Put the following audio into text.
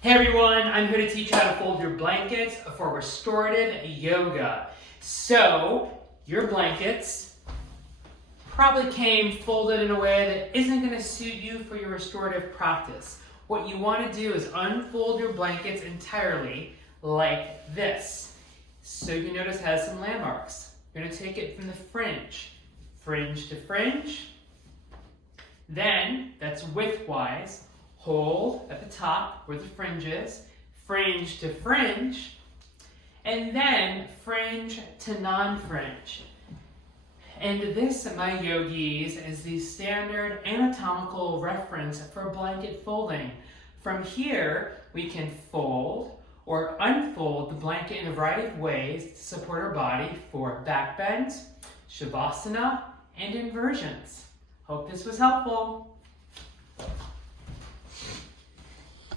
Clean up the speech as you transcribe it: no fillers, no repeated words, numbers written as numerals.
Hey everyone, I'm here to teach you how to fold your blankets for restorative yoga. So, your blankets probably came folded in a way that isn't going to suit you for your restorative practice. What you want to do is unfold your blankets entirely like this. So you notice it has some landmarks. You're going to take it from the fringe to fringe. Then, that's widthwise. Hold at the top where the fringe is, fringe to fringe, and then fringe to non-fringe. And this, my yogis, is the standard anatomical reference for blanket folding. From here, we can fold or unfold the blanket in a variety of ways to support our body for back bends, shavasana, and inversions. Hope this was helpful.